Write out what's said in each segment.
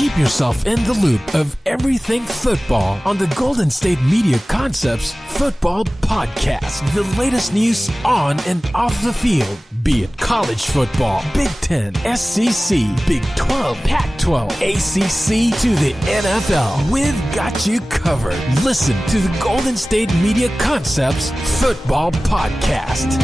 Keep yourself in the loop of everything football on the Golden State Media Concepts Football Podcast. The latest news on and off the field, be it college football, Big Ten, SEC, Big 12, Pac-12, ACC to the NFL. We've got you covered. Listen to the Golden State Media Concepts Football Podcast.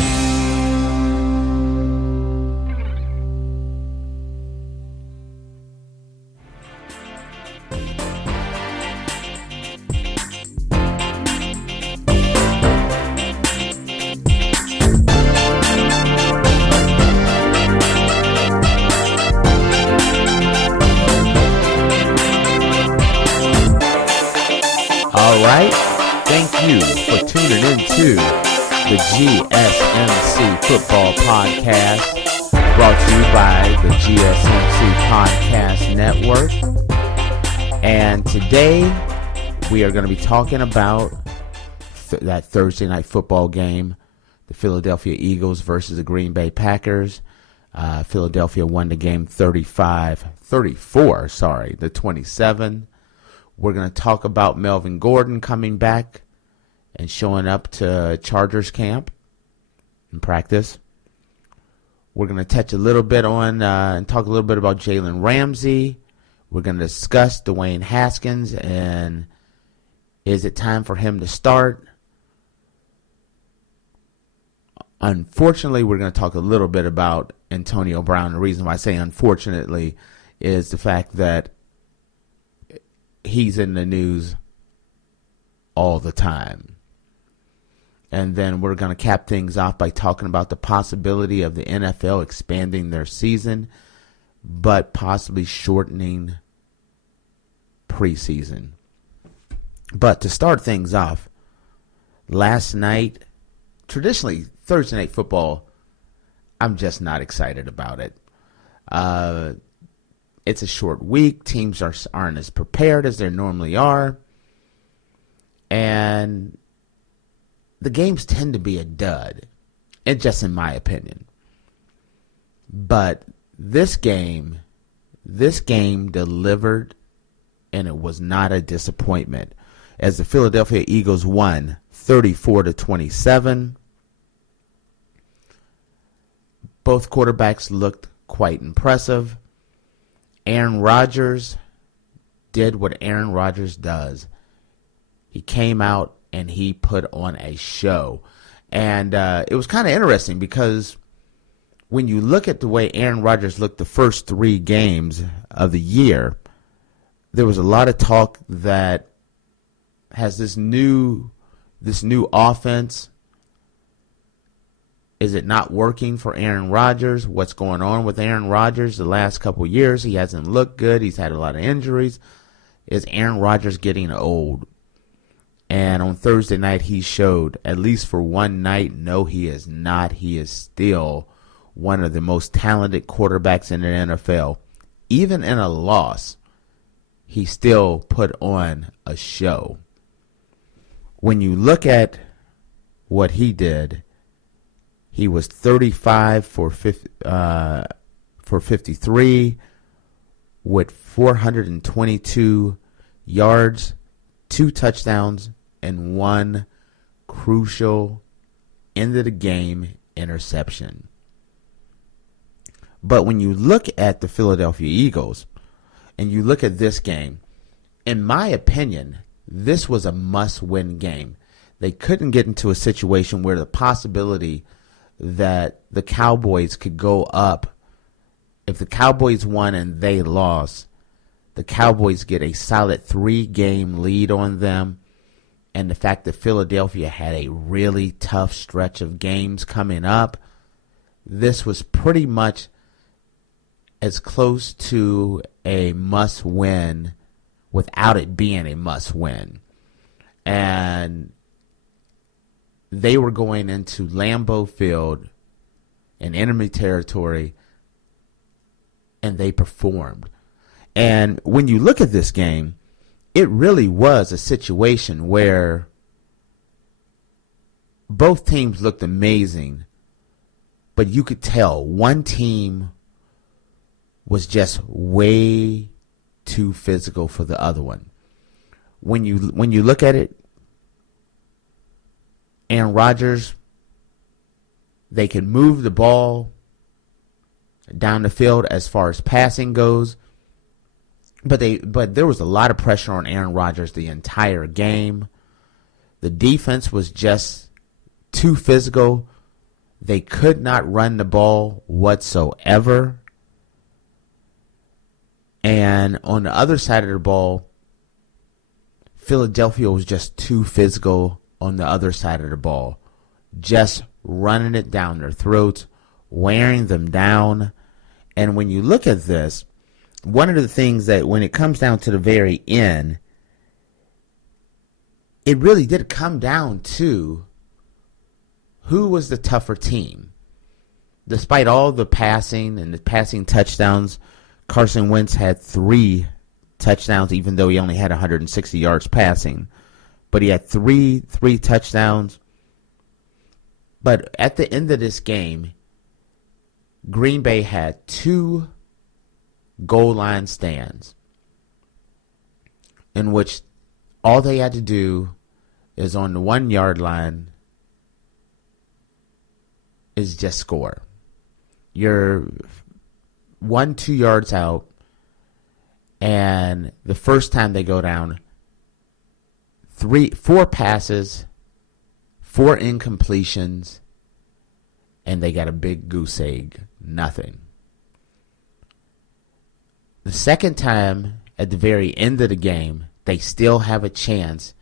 The GSMC Football Podcast, brought to you by the GSMC Podcast Network. And today we are going to be talking about that Thursday night football game, the Philadelphia Eagles versus the Green Bay Packers. Philadelphia won the game 34 to 27. We're going to talk about Melvin Gordon coming back and showing up to Chargers camp and practice. We're going to touch a little bit on and talk a little bit about Jalen Ramsey. We're going to discuss Dwayne Haskins and is it time for him to start? Unfortunately, we're going to talk a little bit about Antonio Brown. The reason why I say unfortunately is the fact that he's in the news all the time. And then we're going to cap things off by talking about the possibility of the NFL expanding their season, but possibly shortening preseason. But to start things off, last night, traditionally Thursday night football, I'm just not excited about it. It's a short week. Teams aren't as prepared as they normally are. And the games tend to be a dud, and just in my opinion. But this game delivered, and it was not a disappointment, as the Philadelphia Eagles won 34-27. Both quarterbacks looked quite impressive. Aaron Rodgers did what Aaron Rodgers does. He came out and he put on a show. And it was kind of interesting because when you look at the way Aaron Rodgers looked the first 3 games of the year, there was a lot of talk that has this new offense. Is it not working for Aaron Rodgers? What's going on with Aaron Rodgers the last couple of years? He hasn't looked good. He's had a lot of injuries. Is Aaron Rodgers getting old? And on Thursday night, he showed, at least for one night, no, he is not. He is still one of the most talented quarterbacks in the NFL. Even in a loss, he still put on a show. When you look at what he did, he was 35 for 53 with 422 yards, 2 touchdowns, and 1 crucial end-of-the-game interception. But when you look at the Philadelphia Eagles and you look at this game, in my opinion, this was a must-win game. They couldn't get into a situation where the possibility that the Cowboys could go up. If the Cowboys won and they lost, the Cowboys get a solid 3-game lead on them. And the fact that Philadelphia had a really tough stretch of games coming up, this was pretty much as close to a must-win without it being a must-win. And they were going into Lambeau Field in enemy territory, and they performed. And when you look at this game, it really was a situation where both teams looked amazing, but you could tell one team was just way too physical for the other one. When you look at it, Aaron Rodgers, they can move the ball down the field as far as passing goes, but there was a lot of pressure on Aaron Rodgers the entire game. The defense was just too physical. They could not run the ball whatsoever. And on the other side of the ball, Philadelphia was just too physical on the other side of the ball, just running it down their throats, wearing them down. And when you look at this, one of the things that when it comes down to the very end, it really did come down to who was the tougher team. Despite all the passing and the passing touchdowns, Carson Wentz had 3 touchdowns, even though he only had 160 yards passing. But he had three touchdowns. But at the end of this game, Green Bay had 2 goal line stands in which all they had to do is on the 1 yard line is just score. You're 1-2 yards out, and the first time they go down, 4 passes, 4 incompletions, and they got a big goose egg. Nothing. The second time, at the very end of the game, they still have a chance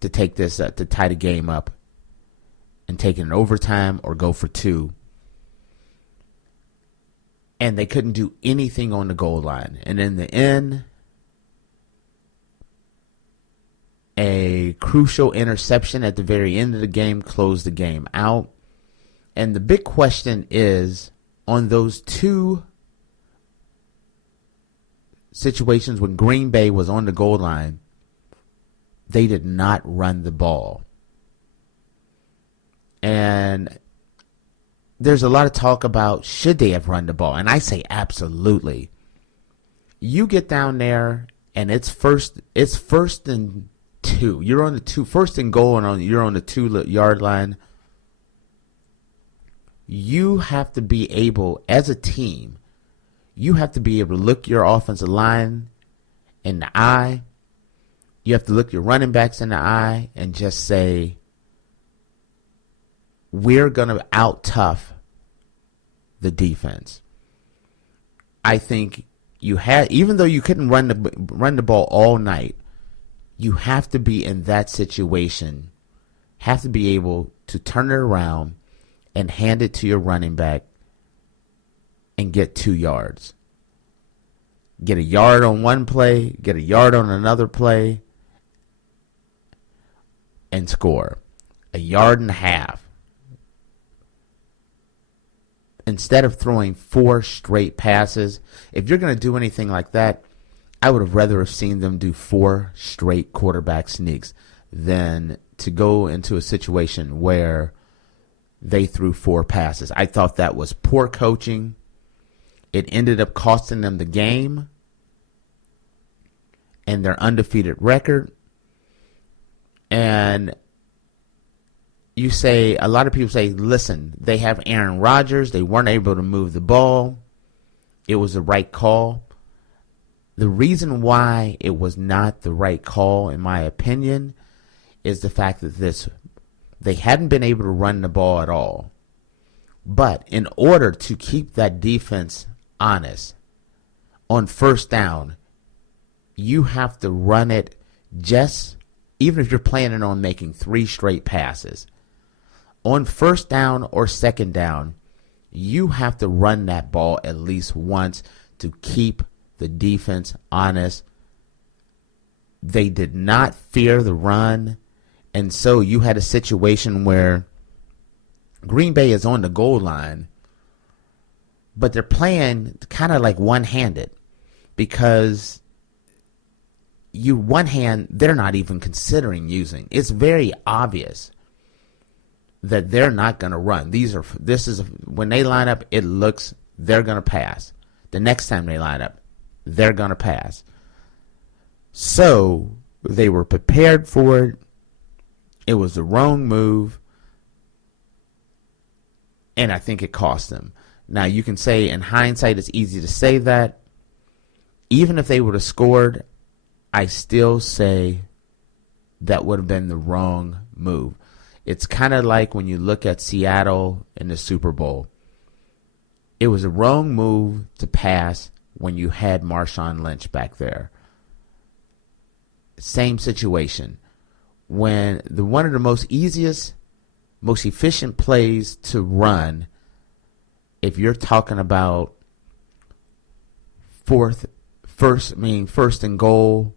to take this, to tie the game up and take it in overtime or go for 2. And they couldn't do anything on the goal line. And in the end, a crucial interception at the very end of the game closed the game out. And the big question is, on those 2 situations when Green Bay was on the goal line, they did not run the ball. And there's a lot of talk about should they have run the ball, and I say absolutely. You get down there and it's first and 2. You're on the first and goal, and you're on the 2 yard line. You have to be able, as a team, you have to be able to look your offensive line in the eye. You have to look your running backs in the eye and just say, we're going to out-tough the defense. I think you had, even though you couldn't run the ball all night, you have to be in that situation, have to be able to turn it around and hand it to your running back and get 2 yards. Get a yard on one play, get a yard on another play, and score. A yard and a half. Instead of throwing 4 straight passes, if you're going to do anything like that, I would have rather have seen them do 4 straight quarterback sneaks than to go into a situation where they threw 4 passes. I thought that was poor coaching. It ended up costing them the game and their undefeated record. And you say, a lot of people say, listen, they have Aaron Rodgers. They weren't able to move the ball. It was the right call. The reason why it was not the right call, in my opinion, is the fact that they hadn't been able to run the ball at all. But in order to keep that defense honest, on first down, you have to run it just, even if you're planning on making 3 straight passes. On first down or second down, you have to run that ball at least once to keep the defense honest. They did not fear the run, and so you had a situation where Green Bay is on the goal line, but they're playing kind of like one-handed, because one hand they're not even considering using. It's very obvious that they're not going to run. When they line up, it looks they're going to pass. The next time they line up, they're going to pass. So they were prepared for it. It was the wrong move. And I think it cost them. Now, you can say in hindsight, it's easy to say that. Even if they would have scored, I still say that would have been the wrong move. It's kind of like when you look at Seattle in the Super Bowl. It was a wrong move to pass when you had Marshawn Lynch back there. Same situation. When one of the most easiest, most efficient plays to run, if you're talking about first and goal,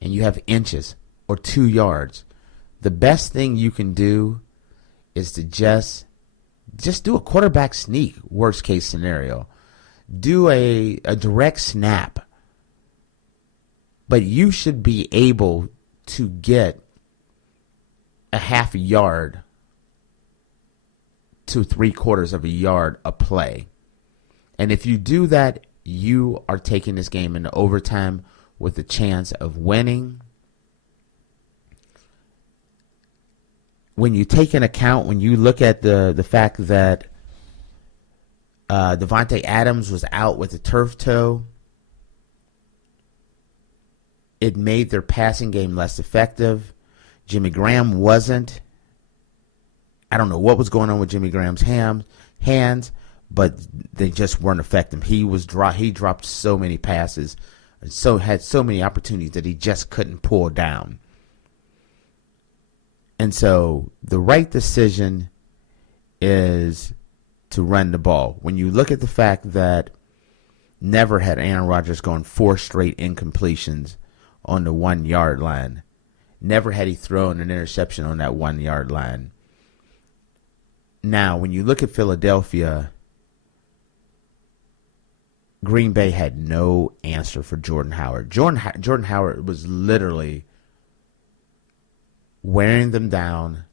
and you have inches or 2 yards, the best thing you can do is to just do a quarterback sneak, worst case scenario. Do a direct snap. But you should be able to get a half a yard to 3/4 of a yard a play. And if you do that, you are taking this game into overtime with a chance of winning. When you take into account, when you look at the fact that Devontae Adams was out with a turf toe, it made their passing game less effective. Jimmy Graham wasn't. I don't know what was going on with Jimmy Graham's hands, but they just weren't effective. He dropped so many passes, and had so many opportunities that he just couldn't pull down. And so the right decision is to run the ball. When you look at the fact that never had Aaron Rodgers gone 4 straight incompletions on the 1 yard line, never had he thrown an interception on that 1 yard line. Now, when you look at Philadelphia, Green Bay had no answer for Jordan Howard. Jordan Howard was literally wearing them down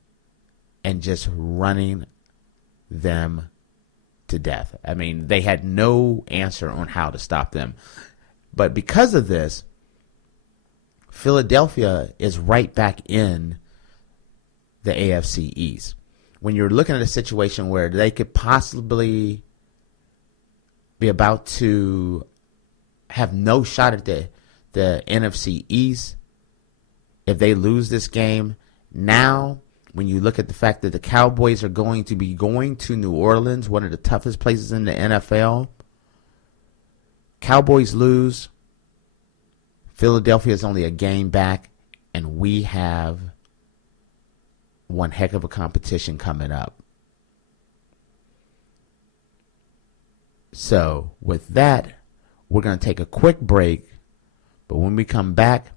and just running them to death. I mean, they had no answer on how to stop them. But because of this, Philadelphia is right back in the AFC East. When you're looking at a situation where they could possibly be about to have no shot at the NFC East if they lose this game. Now, when you look at the fact that the Cowboys are going to be going to New Orleans, one of the toughest places in the NFL, Cowboys lose, Philadelphia is only a game back, and we have one heck of a competition coming up. So, with that, we're going to take a quick break, but when we come back,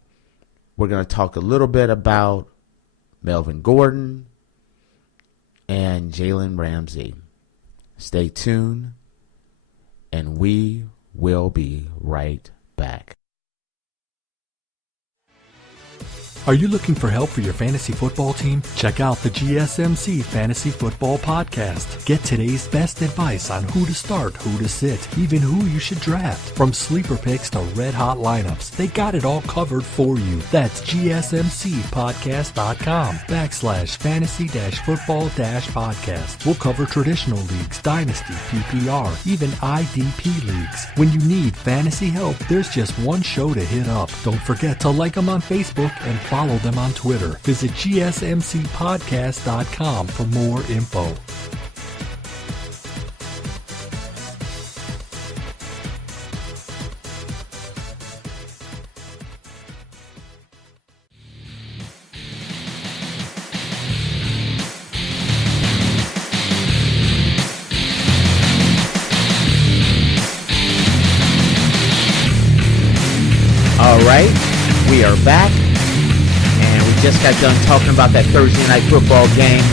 we're going to talk a little bit about Melvin Gordon and Jalen Ramsey. Stay tuned, and we will be right back. Are you looking for help for your fantasy football team? Check out the GSMC Fantasy Football Podcast. Get today's best advice on who to start, who to sit, even who you should draft. From sleeper picks to red hot lineups, they got it all covered for you. That's gsmcpodcast.com/fantasy-football-podcast. We'll cover traditional leagues, dynasty, PPR, even IDP leagues. When you need fantasy help, there's just one show to hit up. Don't forget to like them on Facebook and follow them on Twitter. Visit gsmcpodcast.com for more info. All right, we are back. And we just got done talking about that Thursday night football game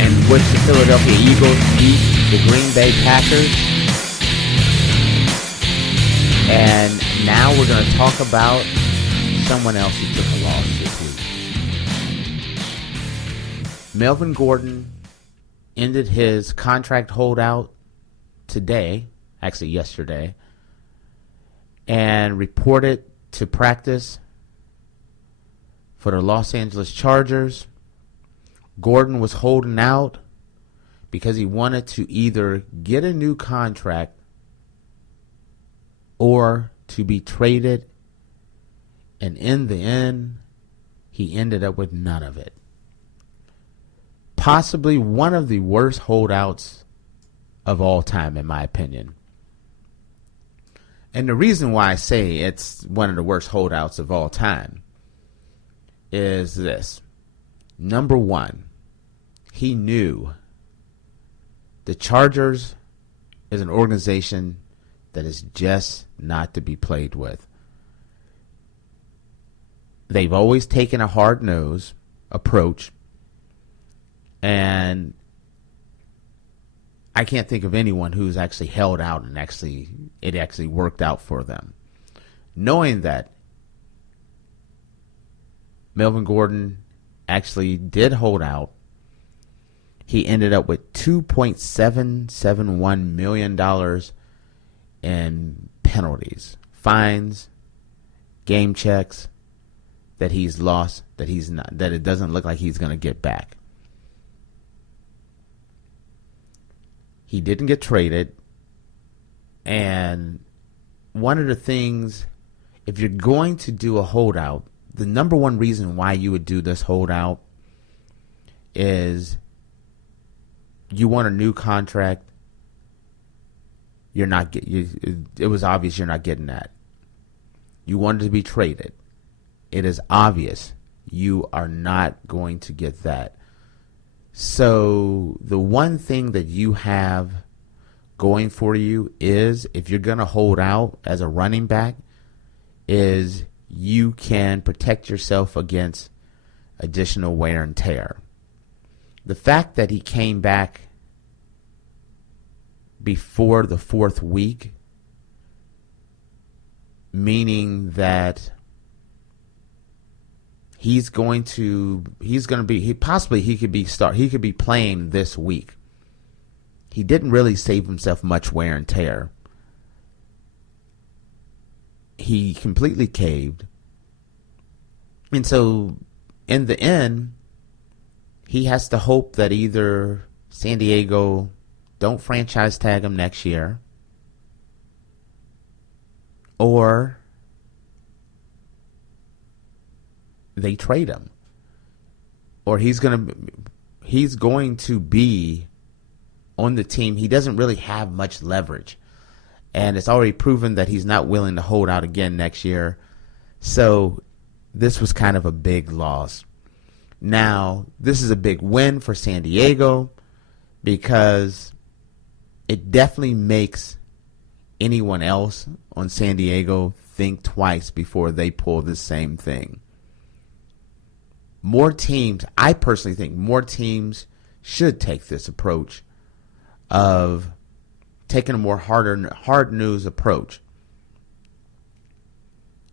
in which the Philadelphia Eagles beat the Green Bay Packers. And now we're going to talk about someone else who took a loss this week. Melvin Gordon ended his contract holdout today, actually yesterday, and reported to practice for the Los Angeles Chargers. Gordon was holding out because he wanted to either get a new contract or to be traded, and in the end, he ended up with none of it. Possibly one of the worst holdouts of all time, in my opinion. And the reason why I say it's one of the worst holdouts of all time is this. Number one, he knew the Chargers is an organization that is just not to be played with. They've always taken a hard-nosed approach, and I can't think of anyone who's actually held out and it actually worked out for them. Knowing that Melvin Gordon actually did hold out, he ended up with $2.771 million in penalties, fines, game checks that he's lost, that it doesn't look like he's going to get back. He didn't get traded. And one of the things, if you're going to do a holdout, the number one reason why you would do this holdout is you want a new contract. It was obvious you're not getting that. You wanted to be traded. It is obvious you are not going to get that. So the one thing that you have going for you is, if you're going to hold out as a running back, is you can protect yourself against additional wear and tear. The fact that he came back before the 4th week, meaning that he could be playing this week. He didn't really save himself much wear and tear. He completely caved. And so in the end, he has to hope that either San Diego don't franchise tag him next year, or they trade him, or he's going to be on the team. He doesn't really have much leverage, and it's already proven that he's not willing to hold out again next year. So this was kind of a big loss. Now, this is a big win for San Diego because it definitely makes anyone else on San Diego think twice before they pull the same thing. I personally think more teams should take this approach of taking a more hard-nosed approach.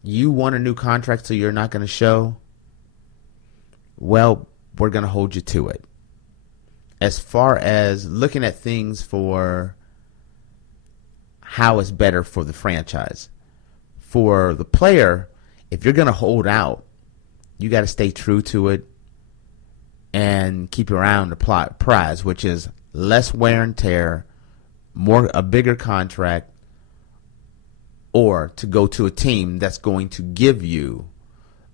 You want a new contract, so you're not going to show? Well, we're going to hold you to it. As far as looking at things for how it's better for the franchise. For the player, if you're going to hold out, you got to stay true to it and keep your eye on the prize, which is less wear and tear, a bigger contract, or to go to a team that's going to give you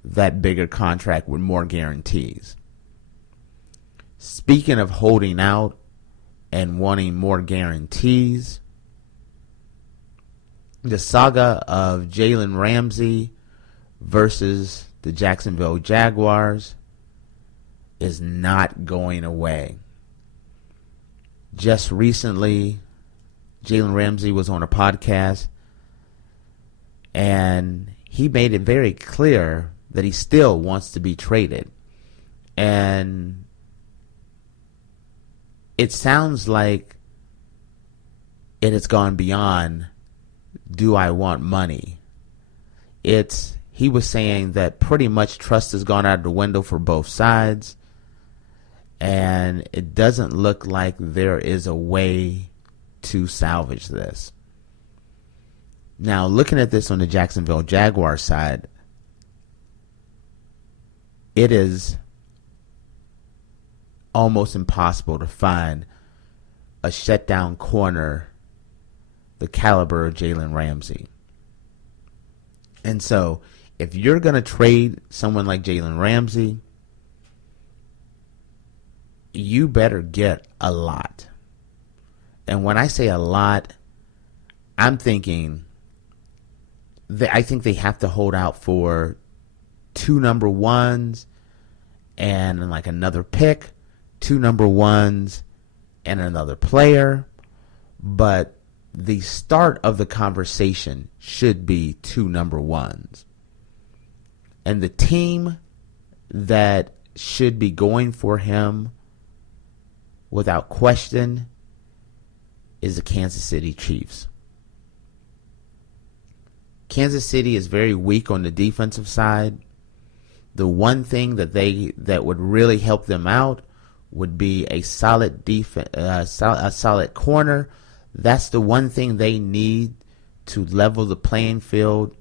that bigger contract with more guarantees. Speaking of holding out and wanting more guarantees, the saga of Jalen Ramsey versus the Jacksonville Jaguars is not going away. Just recently, Jalen Ramsey was on a podcast, and he made it very clear that he still wants to be traded. And it sounds like it has gone beyond, do I want money? He was saying that pretty much trust has gone out the window for both sides, and it doesn't look like there is a way to salvage this. Now, looking at this on the Jacksonville Jaguars side, it is almost impossible to find a shutdown corner the caliber of Jalen Ramsey. And so, if you're going to trade someone like Jalen Ramsey, you better get a lot. And when I say a lot, I'm thinking I think they have to hold out for 2 number ones and like another pick, 2 number ones and another player. But the start of the conversation should be 2 number ones. And the team that should be going for him without question is the Kansas City Chiefs. Kansas City is very weak on the defensive side. The one thing that would really help them out would be a solid a solid corner. That's the one thing they need to level the playing field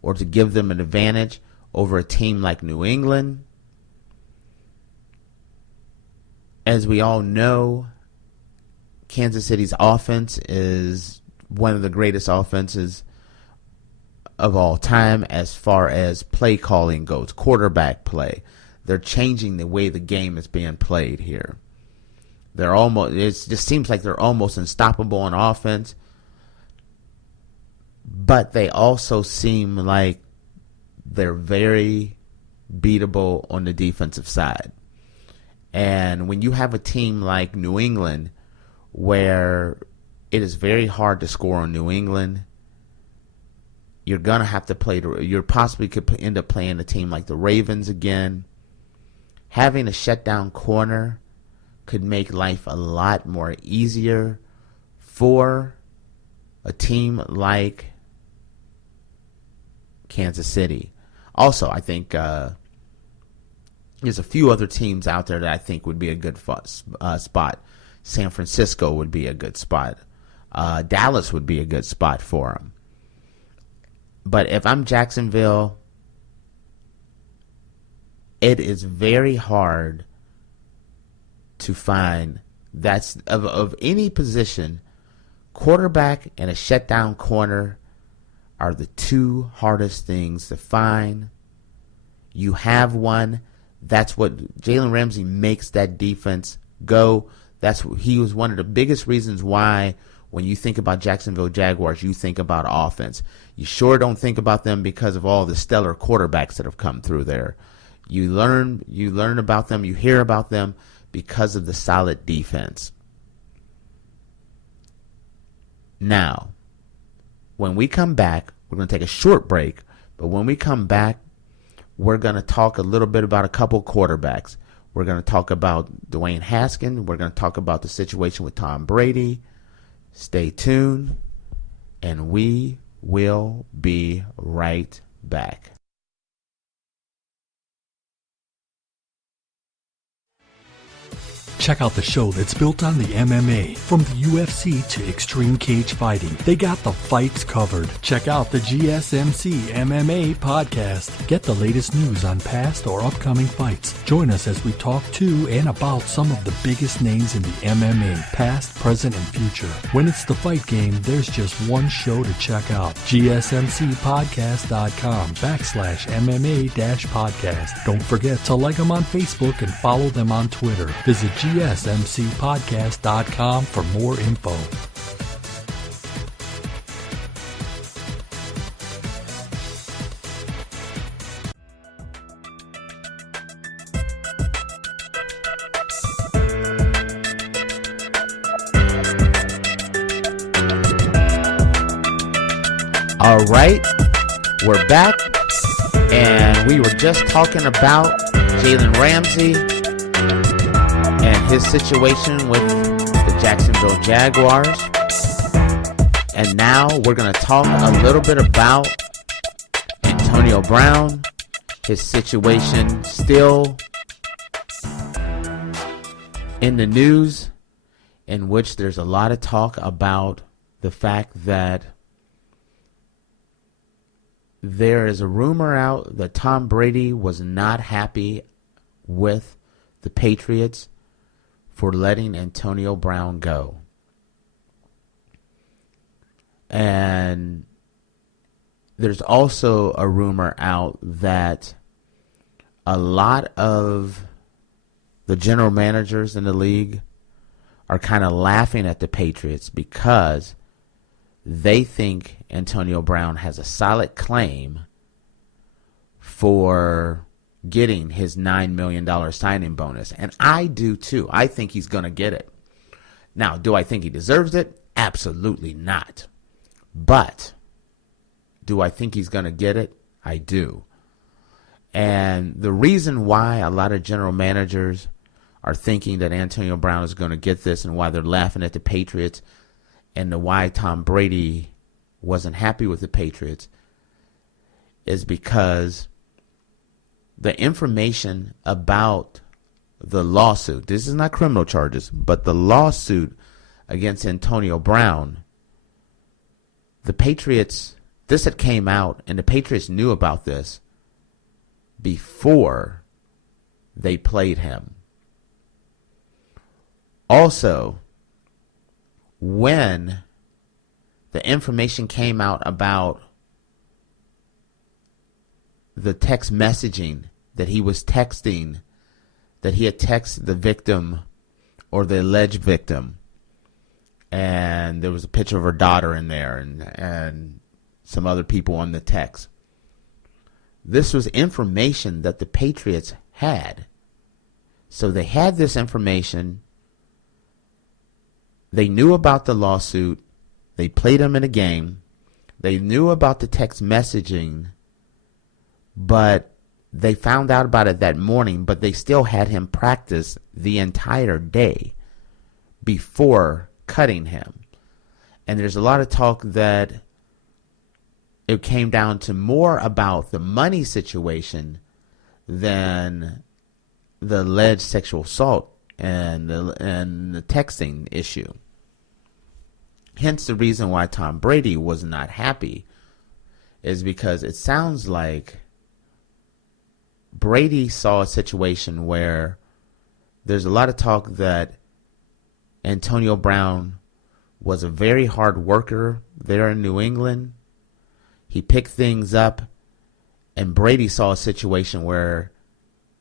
or to give them an advantage over a team like New England. As we all know, Kansas City's offense is one of the greatest offenses of all time as far as play calling goes, quarterback play. They're changing the way the game is being played here. It just seems like they're almost unstoppable on offense, but they also seem like they're very beatable on the defensive side. And when you have a team like New England, where it is very hard to score on New England, you're going to have to play. You possibly could end up playing a team like the Ravens again. Having a shutdown corner could make life a lot more easier for a team like Kansas City. Also, I think there's a few other teams out there that I think would be a good spot. San Francisco would be a good spot. Dallas would be a good spot for them. But if I'm Jacksonville, it is very hard to find that's of any position. Quarterback and a shutdown corner are the 2 hardest things to find. You have one. That's what Jalen Ramsey makes that defense go. He was one of the biggest reasons why when you think about Jacksonville Jaguars, you think about offense. You sure don't think about them because of all the stellar quarterbacks that have come through there. You learn about them, you hear about them because of the solid defense. Now, when we come back, we're going to take a short break, but when we come back, we're going to talk a little bit about a couple quarterbacks. We're going to talk about Dwayne Haskins. We're going to talk about the situation with Tom Brady. Stay tuned, and we will be right back. Check out the show that's built on the MMA. From the UFC to extreme cage fighting, they got the fights covered. Check out the GSMC MMA podcast. Get the latest news on past or upcoming fights. Join us as we talk to and about some of the biggest names in the MMA, past, present, and future. When it's the fight game, there's just one show to check out. GSMCpodcast.com/MMA-podcast. Don't forget to like them on Facebook and follow them on Twitter. Visit GSMCpodcast.com for more info. All right, we're back, and we were just talking about Jalen Ramsey and his situation with the Jacksonville Jaguars. And now we're going to talk a little bit about Antonio Brown, his situation still in the news, in which there's a lot of talk about the fact that there is a rumor out that Tom Brady was not happy with the Patriots for letting Antonio Brown go. And there's also a rumor out that a lot of the general managers in the league are kind of laughing at the Patriots because they think Antonio Brown has a solid claim for getting his $9 million signing bonus. And I do too. I think he's going to get it. Now, do I think he deserves it? Absolutely not. But do I think he's going to get it? I do. And the reason why a lot of general managers are thinking that Antonio Brown is going to get this and why they're laughing at the Patriots and why Tom Brady wasn't happy with the Patriots is because the information about the lawsuit, this is not criminal charges, but the lawsuit against Antonio Brown, the Patriots, this had came out and the Patriots knew about this before they played him. Also, when the information came out about the text messaging that he was texting, that he had texted the victim or the alleged victim, and there was a picture of her daughter in there and some other people on the text. This was information that the Patriots had. So they had this information. They knew about the lawsuit. They played him in a game. They knew about the text messaging, but they found out about it that morning, but they still had him practice the entire day before cutting him. And there's a lot of talk that it came down to more about the money situation than the alleged sexual assault and the texting issue. Hence the reason why Tom Brady was not happy is because it sounds like Brady saw a situation where there's a lot of talk that Antonio Brown was a very hard worker there in New England. He picked things up, and Brady saw a situation where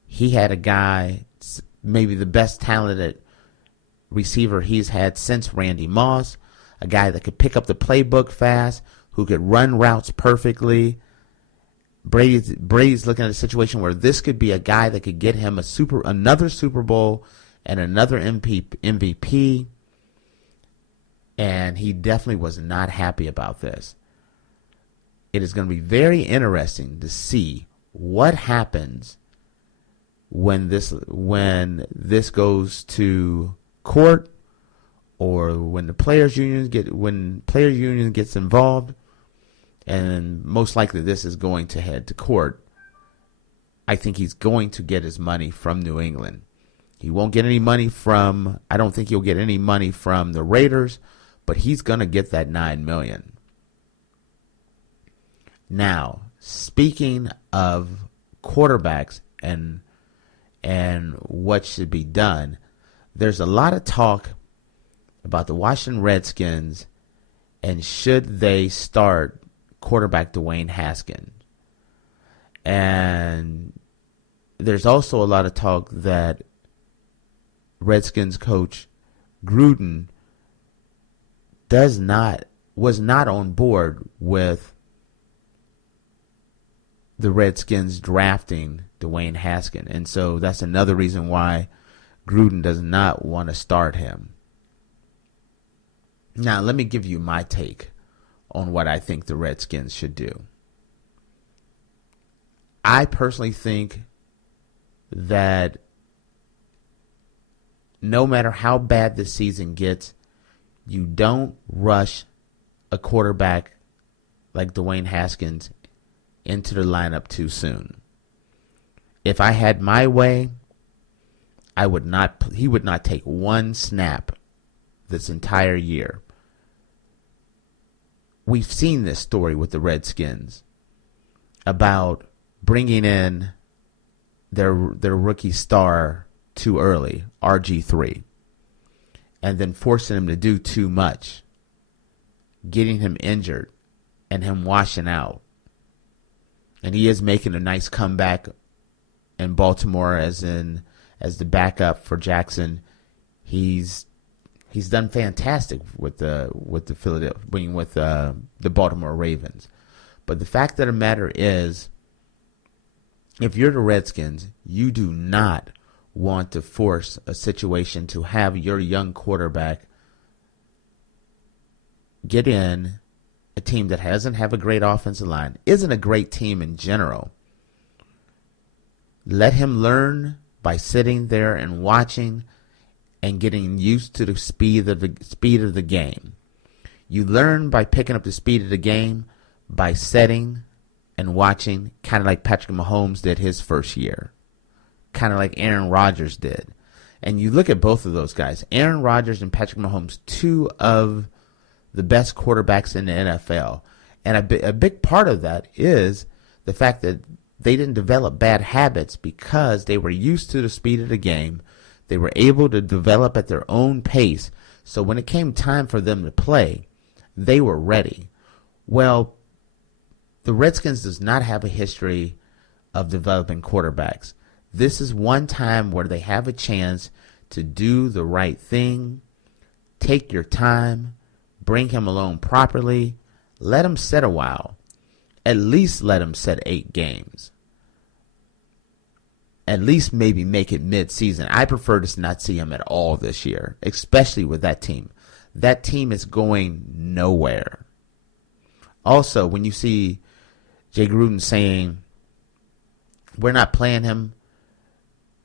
he had a guy, maybe the best talented receiver he's had since Randy Moss, a guy that could pick up the playbook fast, who could run routes perfectly. Brady's looking at a situation where this could be a guy that could get him another Super Bowl and another MVP, and he definitely was not happy about this. It is going to be very interesting to see what happens when this goes to court, or when the player union gets involved, and most likely this is going to head to court. I think he's going to get his money from New England. He won't get any money I don't think he'll get any money from the Raiders, but he's going to get that $9 million. Now, speaking of quarterbacks and what should be done, there's a lot of talk about the Washington Redskins and should they start quarterback Dwayne Haskins. And there's also a lot of talk that Redskins coach Gruden was not on board with the Redskins drafting Dwayne Haskins. And so that's another reason why Gruden does not want to start him. Now, let me give you my take on what I think the Redskins should do. I personally think that no matter how bad the season gets, you don't rush a quarterback like Dwayne Haskins into the lineup too soon. If I had my way, he would not take one snap this entire year. We've seen this story with the Redskins. about bringing in their rookie star too early, RG3, and then forcing him to do too much, getting him injured, and him washing out. And he is making a nice comeback in Baltimore as the backup for Jackson. He's done fantastic with the Baltimore Ravens. But the fact of the matter is, if you're the Redskins, you do not want to force a situation to have your young quarterback get in a team that doesn't have a great offensive line, isn't a great team in general. Let him learn by sitting there and watching and getting used to the speed of the game. You learn by picking up the speed of the game by setting and watching, kind of like Patrick Mahomes did his first year, kind of like Aaron Rodgers did. And you look at both of those guys, Aaron Rodgers and Patrick Mahomes, two of the best quarterbacks in the NFL. And a big part of that is the fact that they didn't develop bad habits because they were used to the speed of the game. They were able to develop at their own pace. So when it came time for them to play, they were ready. Well, the Redskins does not have a history of developing quarterbacks. This is one time where they have a chance to do the right thing. Take your time. Bring him along properly. Let him sit a while. At least let him sit 8 games. At least maybe make it mid-season. I prefer to not see him at all this year, especially with that team. That team is going nowhere. Also, when you see Jay Gruden saying, we're not playing him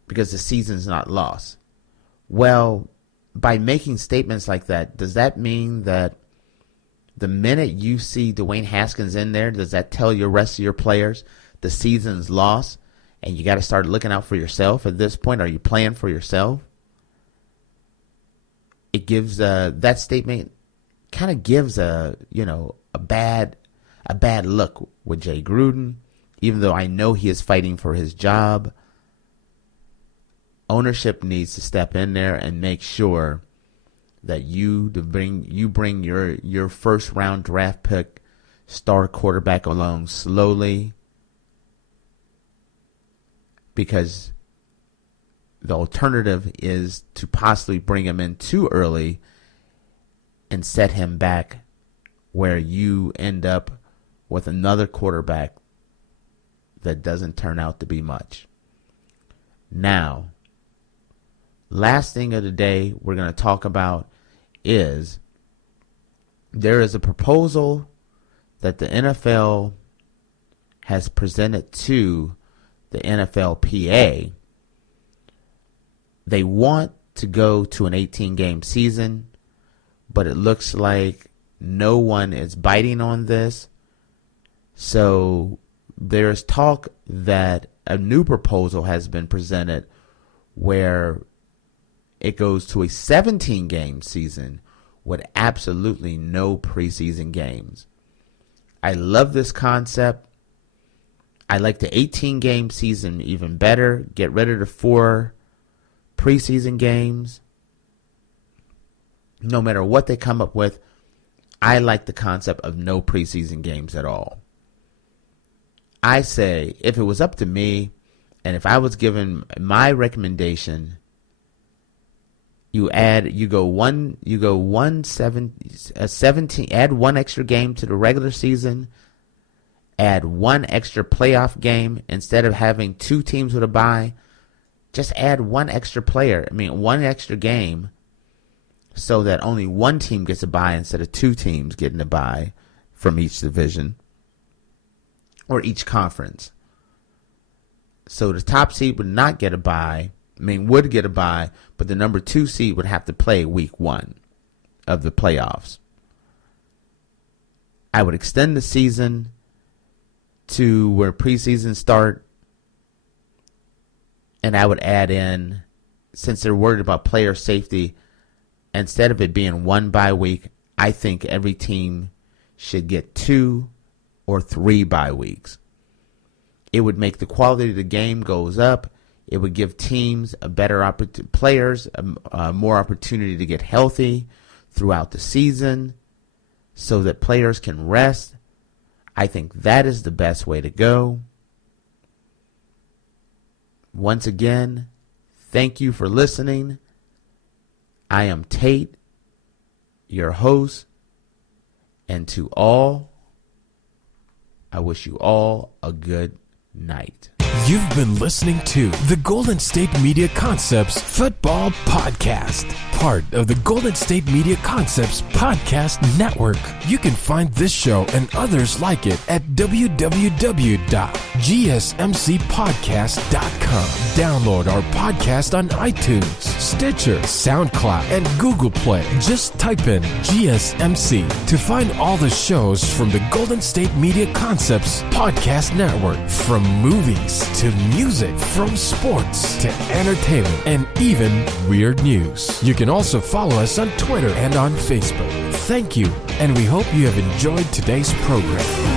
because the season's not lost. Well, by making statements like that, does that mean that the minute you see Dwayne Haskins in there, does that tell your rest of your players the season's lost and you got to start looking out for yourself at this point? Are you playing for yourself? It gives that statement kind of gives a bad look with Jay Gruden, even though I know he is fighting for his job. Ownership needs to step in there and make sure that you bring your first round draft pick star quarterback along slowly, because the alternative is to possibly bring him in too early and set him back where you end up with another quarterback that doesn't turn out to be much. Now, last thing of the day we're going to talk about is there is a proposal that the NFL has presented to the NFLPA. They want to go to an 18-game season, but it looks like no one is biting on this. So there's talk that a new proposal has been presented where it goes to a 17-game season with absolutely no preseason games. I love this concept. I like the 18-game season even better. Get rid of the 4 preseason games. No matter what they come up with, I like the concept of no preseason games at all. I say, if it was up to me, and if I was given my recommendation, add one extra game to the regular season, add 1 extra playoff game instead of having 2 teams with a bye. Just add 1 extra one extra game, so that only 1 team gets a bye instead of 2 teams getting a bye from each division or each conference. So the top seed would not get a bye. Would get a bye, but the number 2 seed would have to play week 1 of the playoffs. I would extend the season to where preseason start, and I would add in, since they're worried about player safety, instead of it being 1 bye week, I think every team should get 2 or 3 bye weeks. It would make the quality of the game goes up. It would give teams a better players more opportunity to get healthy throughout the season so that players can rest. I think that is the best way to go. Once again, thank you for listening. I am Tate, your host, and to all, I wish you all a good night. You've been listening to the Golden State Media Concepts Football Podcast, part of the Golden State Media Concepts Podcast Network. You can find this show and others like it at www.gsmcpodcast.com. Download our podcast on iTunes, Stitcher, SoundCloud, and Google Play. Just type in GSMC to find all the shows from the Golden State Media Concepts Podcast Network, from movies to music, from sports to entertainment, and even weird news. You can also follow us on Twitter and on Facebook. Thank you, and we hope you have enjoyed today's program.